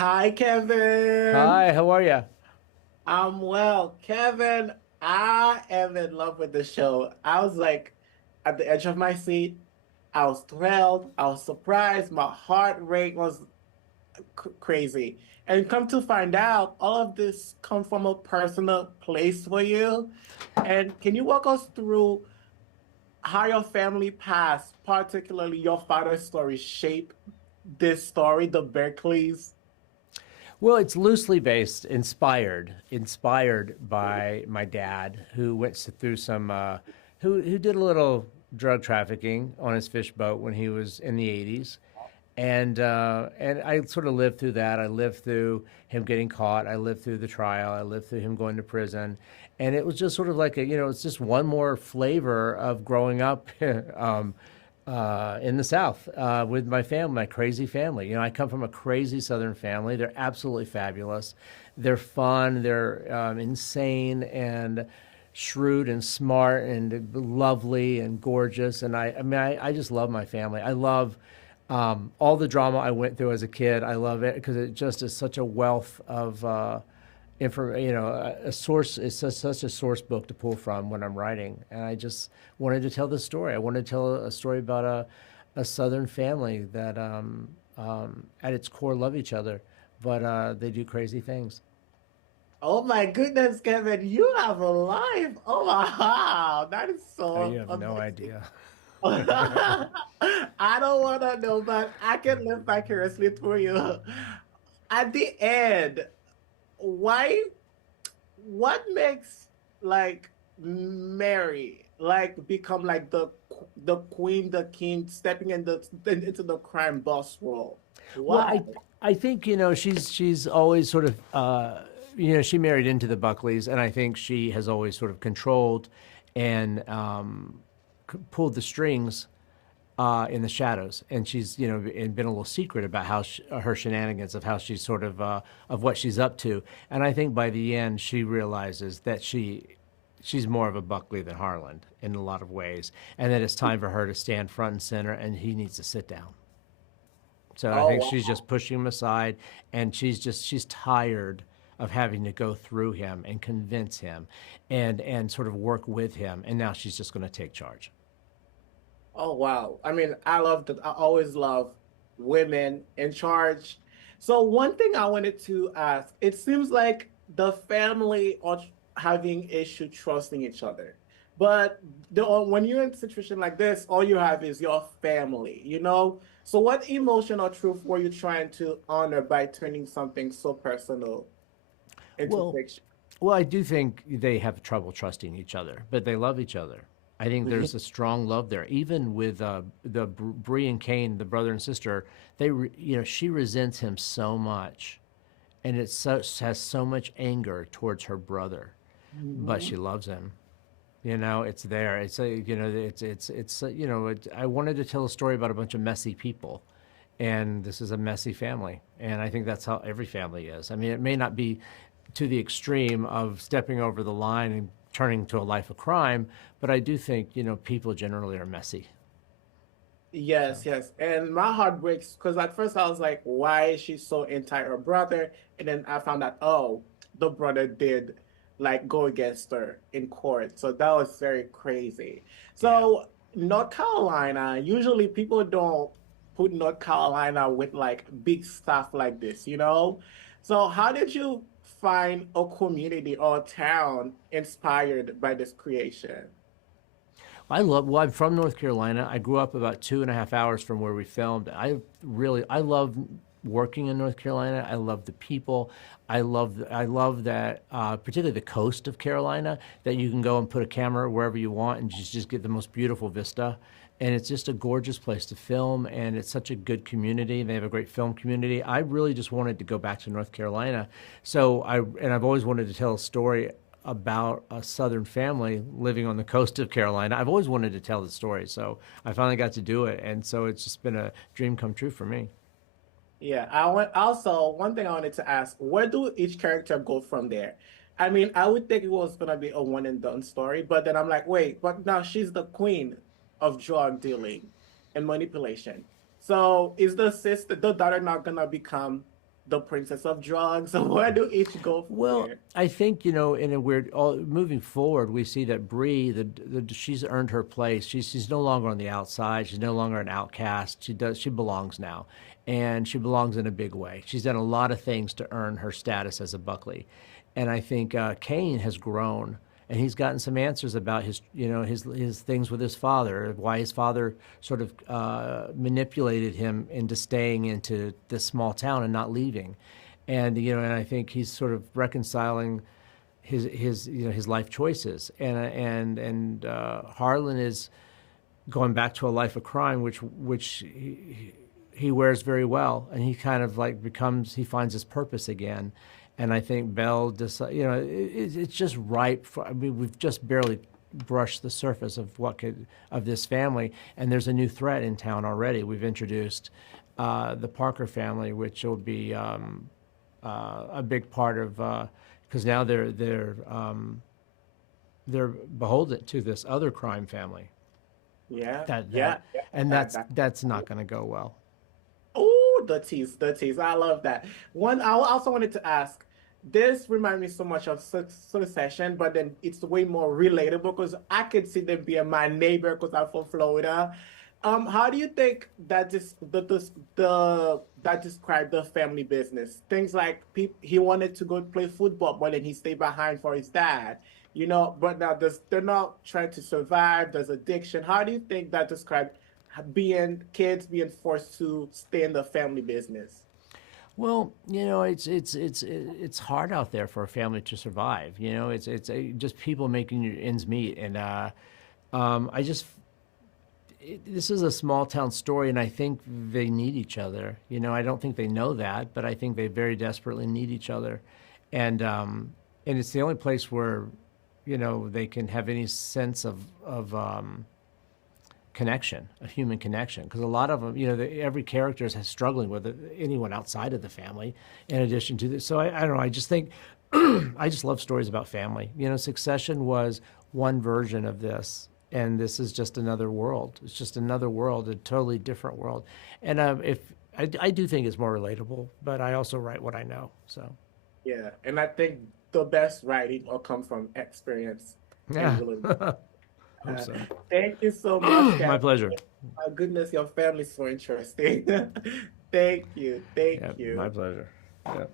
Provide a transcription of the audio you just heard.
Hi, Kevin. Hi, how are you? I'm well. Kevin, I am in love with the show. I was like at the edge of my seat. I was thrilled. I was surprised. My heart rate was crazy. And come to find out, all of this come from a personal place for you. And can you walk us through how your family past, particularly your father's story, shape this story, the Berkeleys? Well, it's loosely based, inspired by my dad, who through who did a little drug trafficking on his fish boat when he was in the '80s, and I sort of lived through that. I lived through him getting caught. I lived through the trial. I lived through him going to prison, and it was just sort of like it's just one more flavor of growing up in the South with my family, my crazy family. I come from a crazy Southern family. They're absolutely fabulous. They're fun. They're insane and shrewd and smart and lovely and gorgeous. And I just love my family. I love all the drama I went through as a kid. I love it because it just is such a wealth of a source is such a source book to pull from when I'm writing. And I just wanted to tell this story. I wanted to tell a story about a Southern family that, at its core, love each other, but they do crazy things. Oh my goodness, Kevin, you have a life. Oh wow, that is Oh, so you have no amazing. idea. I don't want to know, but I can live vicariously through you. At the end, why, what makes like Mary like become like the queen, the king, stepping into the crime boss role? Well, Why? I think she's always sort of she married into the Buckleys, and I think she has always sort of controlled and pulled the strings in the shadows, and she's and been a little secret about how her shenanigans of how she's sort of what she's up to. And I think by the end she realizes that she's more of a Buckley than Harland in a lot of ways, and that it's time for her to stand front and center, and he needs to sit down. So I Oh think she's wow. just pushing him aside, and she's tired of having to go through him and convince him, and sort of work with him, and now she's just going to take charge. Oh wow. I mean, I love that. I always love women in charge. So one thing I wanted to ask, it seems like the family are having issue trusting each other. But when you're in a situation like this, all you have is your family, you know? So what emotion or truth were you trying to honor by turning something so personal into Well, fiction? well, I do think they have trouble trusting each other, but they love each other. I think there's a strong love there. Even with Bree and Kane, the brother and sister, she resents him so much, and has so much anger towards her brother, but Mhm. she loves him. It's there. It's a, I wanted to tell a story about a bunch of messy people, and this is a messy family, and I think that's how every family is. I mean, it may not be to the extreme of stepping over the line and turning to a life of crime, but I do think people generally are messy. So Yes, yes. And my heart breaks because at first I was like, why is she so anti her brother? And then I found out, oh, the brother did like go against her in court. So that was very crazy. yeah. So North Carolina, usually people don't put North Carolina with like big stuff like this, you know? So how did you find a community or a town inspired by this creation? Well, I'm from North Carolina. I grew up about 2.5 hours from where we filmed. I love working in North Carolina. I love the people. I love that, particularly the coast of Carolina, that you can go and put a camera wherever you want and just get the most beautiful vista. And it's just a gorgeous place to film, and it's such a good community. They have a great film community. I really just wanted to go back to North Carolina. I've always wanted to tell a story about a Southern family living on the coast of Carolina. I've always wanted to tell the story, so I finally got to do it, and so it's just been a dream come true for me. Yeah, I want also one thing I wanted to ask, where do each character go from there? I mean, I would think it was gonna be a one and done story, but then I'm like, wait, but now she's the queen of drug dealing and manipulation. So is the daughter not gonna become the princess of drugs? So where do each go from Well, there? I think in a weird. Moving forward, we see that Bree, she's earned her place. She's no longer on the outside. She's no longer an outcast. She belongs now, and she belongs in a big way. She's done a lot of things to earn her status as a Buckley, and I think Kane has grown, and he's gotten some answers about his things with his father, why his father sort of manipulated him into staying into this small town and not leaving, and I think he's sort of reconciling his life choices, and Harlan is going back to a life of crime, which he wears very well, and he kind of like he finds his purpose again, and I think Belle it's just ripe for. I mean, we've just barely brushed the surface of of this family, and there's a new threat in town already. We've introduced the Parker family, which will be a big part of because now they're beholden to this other crime family. Yeah, That yeah, that yeah. and that's not going to go well. Oh, the tease, the tease. I love that. One, I also wanted to ask, this reminds me so much of Succession, but then it's way more relatable because I could see them being my neighbor because I'm from Florida. How do you think that that described the family business? Things like he wanted to go play football, but then he stayed behind for his dad. But now they're not trying to survive. There's addiction. How do you think that described being kids being forced to stay in the family business? Well, it's hard out there for a family to survive. It's just people making your ends meet, and I just this is a small town story, and I think they need each other. I don't think they know that, but I think they very desperately need each other, and it's the only place where they can have any sense of connection, a human connection, because a lot of them, every character is struggling with anyone outside of the family. In addition to this, so I don't know. I just think I just love stories about family. Succession was one version of this, and this is just another world. It's just another world, a totally different world. And if I do think it's more relatable, but I also write what I know. So Yeah, and I think the best writing will come from experience and yeah, really. hope Uh, so. Thank you so much, My Kevin. pleasure. My goodness, your family's so interesting. Thank you. Thank Yeah, my you. pleasure. Yeah.